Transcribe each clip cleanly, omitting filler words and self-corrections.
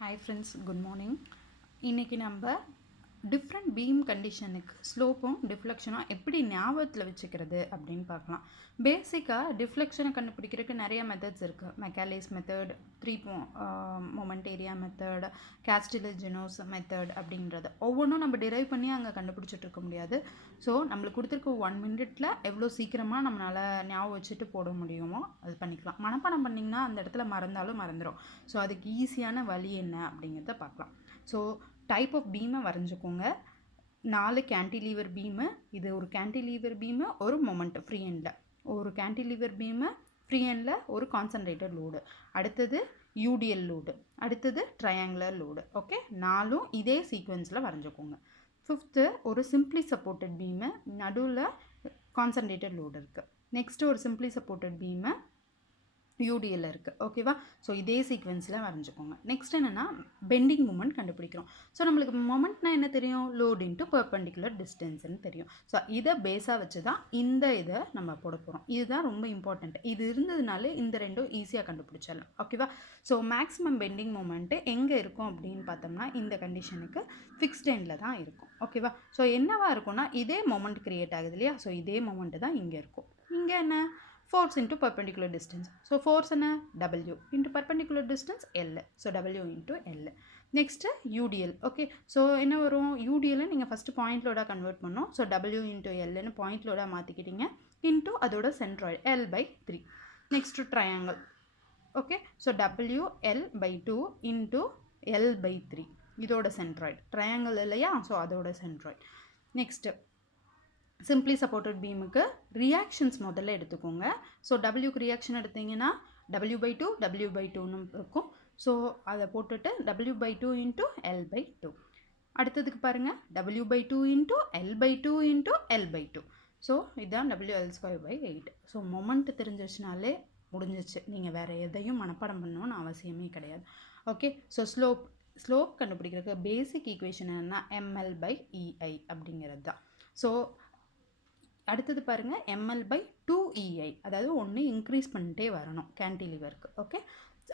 Hi friends, good morning. இன்னைக்கு நம்ம different beam கண்டிஷனுக்கு ஸ்லோப்பும் டிஃப்ளெக்ஷனும் எப்படி ஞாபகத்தில் வச்சுக்கிறது அப்படின்னு பார்க்கலாம். பேசிக்காக டிஃப்ளெக்ஷனை கண்டுபிடிக்கிறதுக்கு நிறைய மெத்தட்ஸ் இருக்குது. Macaulay's method, moment area method, Castigliano's method அப்படின்றது ஒவ்வொன்றும் நம்ம டிரைவ் பண்ணி அங்கே கண்டுபிடிச்சிட்டு இருக்க முடியாது. ஸோ நம்மளுக்கு கொடுத்துருக்க 1 மினிட்ல எவ்வளோ சீக்கிரமாக நம்மளால் ஞாபகம் வச்சுட்டு போட முடியுமோ அது பண்ணிக்கலாம். மனப்பாடம் பண்ணிங்கன்னா அந்த இடத்துல மறந்தாலும் மறந்துடும். ஸோ அதுக்கு ஈஸியான வழி என்ன அப்படிங்கிறத பார்க்கலாம். ஸோ டைப் ஆஃப் பீமை வரைஞ்சிக்கோங்க. 4 கேன்டிலீவர் பீமு, இது ஒரு கேன்டிலீவர் பீமு, ஒரு மொமெண்ட் ஃப்ரீ எண்டில், ஒரு கேன்டிலீவர் பீமு ஃப்ரீ எண்டில் ஒரு கான்சன்ட்ரேட்டட் லோடு, அடுத்தது யூடிஎல் லோடு, அடுத்தது ட்ரையாங்குலர் லோடு. ஓகே, 4ம் இதே சீக்வன்ஸில் வரைஞ்சிக்கோங்க. 5th ஒரு சிம்பிளி சப்போர்ட்டட் பீமு, நடுவில் கான்சன்ட்ரேட்டட் லோடு இருக்குது. நெக்ஸ்ட்டு ஒரு சிம்பிளி சப்போர்ட்டட் பீமு யூடிஎல் இருக்குது. ஓகேவா? ஸோ இதே சீக்வன்ஸில் வரைஞ்சிக்கோங்க. நெக்ஸ்ட் என்னென்னா பெண்டிங் மூமெண்ட் கண்டுபிடிக்கிறோம். ஸோ நம்மளுக்கு மொமெண்ட்னா என்ன தெரியும்? லோட் இன்ட்டு பெர்பெண்டிகுலர் டிஸ்டன்ஸ்ன்னு தெரியும். ஸோ இதை பேஸாக வச்சு தான் இதை நம்ம போட போகிறோம். இதுதான் ரொம்ப இம்பார்ட்டண்ட். இது இருந்ததுனால இந்த ரெண்டும் ஈஸியாக கண்டுபிடிச்சிடலாம். ஓகேவா? ஸோ மேக்ஸிமம் பெண்டிங் மூமெண்ட்டு எங்கே இருக்கும் அப்படின்னு பார்த்தோம்னா இந்த கண்டிஷனுக்கு ஃபிக்ஸ்ட் எண்டில் தான் இருக்கும். ஓகேவா? ஸோ என்னவா இருக்கும்னா இதே மொமெண்ட் க்ரியேட் ஆகுது இல்லையா? ஸோ இதே மொமெண்ட்டு தான் இங்கே இருக்கும். இங்கே என்ன? force into perpendicular distance. So force என்ன? W into perpendicular distance L. So W into L. Next UDL. Okay. So என்ன வரும்? UDL நீங்கள் ஃபஸ்ட்டு பாயிண்ட் லோடாக கன்வெர்ட் பண்ணோம். ஸோ W into Lன்னு பாயிண்ட் லோடாக மாற்றிக்கிட்டீங்க. இன்ட்டு அதோட centroid L/3. Next triangle. Okay, so WL/2 into L/3 இதோட சென்ட்ராய்டு. ட்ரையாங்கிள் இல்லையா? ஸோ அதோட சென்ட்ராய்டு. நெக்ஸ்ட்டு சிம்பிளி சப்போர்ட்டட் பீமுக்கு ரியாக்ஷன்ஸ் முதல்ல எடுத்துக்கோங்க. ஸோ டபிள்யூக்கு ரியாக்ஷன் எடுத்தீங்கன்னா W/2 W/2ன்னு இருக்கும். ஸோ அதை போட்டுட்டு W/2 இன்ட்டு L/2. அடுத்ததுக்கு பாருங்கள், W/2 into L/2 into L/2. So இதுதான் WL²/8. ஸோ மொமெண்ட் தெரிஞ்சிச்சுனாலே முடிஞ்சிச்சு. நீங்கள் வேறு எதையும் மனப்பாடம் பண்ணணும்னு அவசியமே கிடையாது. ஓகே, ஸோ ஸ்லோப் கண்டுபிடிக்கிறதுக்கு பேசிக் ஈக்குவேஷன் என்னென்னா ML/EI அப்படிங்கிறது தான். ஸோ அடுத்தது பாருங்கள், ML/2EI, அதாவது ஒன்று இன்க்ரீஸ் பண்ணிட்டே வரணும் கேன்டிலிவருக்கு. ஓகே,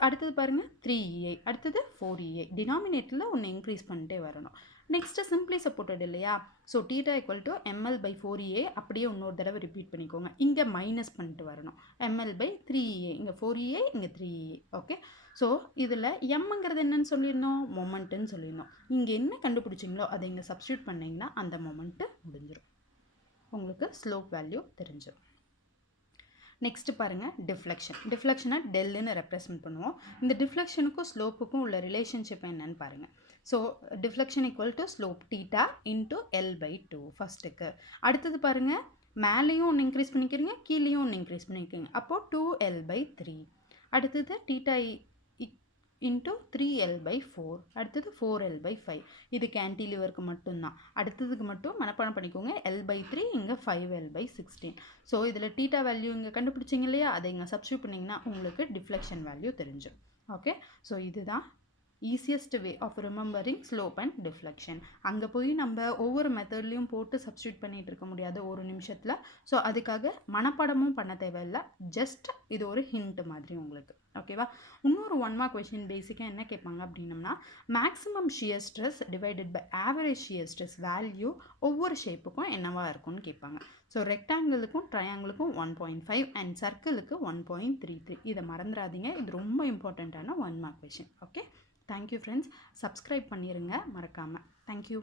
அடுத்தது பாருங்கள் 3EI, அடுத்தது 4EI, டினாமினேட்டரில் ஒன்று இன்க்ரீஸ் பண்ணிட்டே வரணும். நெக்ஸ்ட்டு சிம்பிளி சப்போர்ட்டட் இல்லையா? ஸோ θ = ML/4EA அப்படியே இன்னொரு தடவை ரிப்பீட் பண்ணிக்கோங்க. இங்கே மைனஸ் பண்ணிட்டு வரணும். ML/3EA, இங்கே 4EA, இங்கே 3EA. ஓகே, ஸோ இதில் எம்ங்கிறது என்னன்னு சொல்லியிருந்தோம்? மொமெண்ட்டுன்னு சொல்லியிருந்தோம். இங்கே என்ன கண்டுபிடிச்சிங்களோ அதை இங்கே சப்ஸ்டியூட் பண்ணிங்கன்னா அந்த மொமெண்ட்டு முடிஞ்சிடும். உங்களுக்கு ஸ்லோப் வேல்யூ தெரிஞ்சிடும். நெக்ஸ்ட்டு பாருங்கள் டிஃப்ளெக்ஷன். டிஃப்ளெக்ஷனை டெல்லுன்னு ரெப்ரசன்ட் பண்ணுவோம். இந்த டிஃப்ளெக்ஷனுக்கும் ஸ்லோப்புக்கும் உள்ள ரிலேஷன்ஷிப் என்னன்னு பாருங்கள். So deflection = slope θ into L/2 ஃபஸ்ட்டுக்கு. அடுத்தது பாருங்கள், மேலேயும் ஒன்று இன்க்ரீஸ் பண்ணிக்கிறீங்க, கீழேயும் ஒன்று இன்க்ரீஸ் பண்ணிக்கிறீங்க. அப்போது 2L/3. அடுத்தது θ இன்ட்டு 3L/4. அடுத்தது 4L/5. இது கேன்டிலிவருக்கு மட்டும்தான். அடுத்ததுக்கு மட்டும் மனப்பாடம் பண்ணிக்கோங்க. L/3, இங்கே 5L/16. ஸோ இதில் θ வேல்யூ இங்கே கண்டுபிடிச்சிங்க இல்லையா? அதை இங்கே சப்ஸ்டியூட் பண்ணிங்கன்னா உங்களுக்கு டிஃப்ளெக்ஷன் வேல்யூ தெரிஞ்சிடும். ஓகே, ஸோ இதுதான் easiest way of remembering slope and deflection. அங்கே போய் நம்ம ஒவ்வொரு மெத்தட்லேயும் போட்டு சப்ஸ்டியூட் பண்ணிகிட்டு இருக்க முடியாது ஒரு நிமிஷத்தில். ஸோ அதுக்காக மனப்பாடமும் பண்ண தேவையில்லை. ஜஸ்ட் இது ஒரு ஹிண்ட் மாதிரி உங்களுக்கு. ஓகேவா? இன்னொரு 1 மார்க் கொஷின் பேசிக்காக என்ன கேட்பாங்க அப்படின்னம்னா, maximum shear stress divided by average shear stress value ஒவ்வொரு ஷேப்புக்கும் என்னவா இருக்கும்னு கேட்பாங்க. ஸோ ரெக்டாங்கிளுக்கும் ட்ரையாங்கிளுக்கும் 1.5 அண்ட் சர்க்கிளுக்கு 1.33. இதை மறந்துடாதீங்க. இது ரொம்ப இம்பார்ட்டண்ட்டான 1 mark question. Okay, thank you friends. Subscribe பண்ணிடுங்க மறக்காமல். தேங்க்யூ.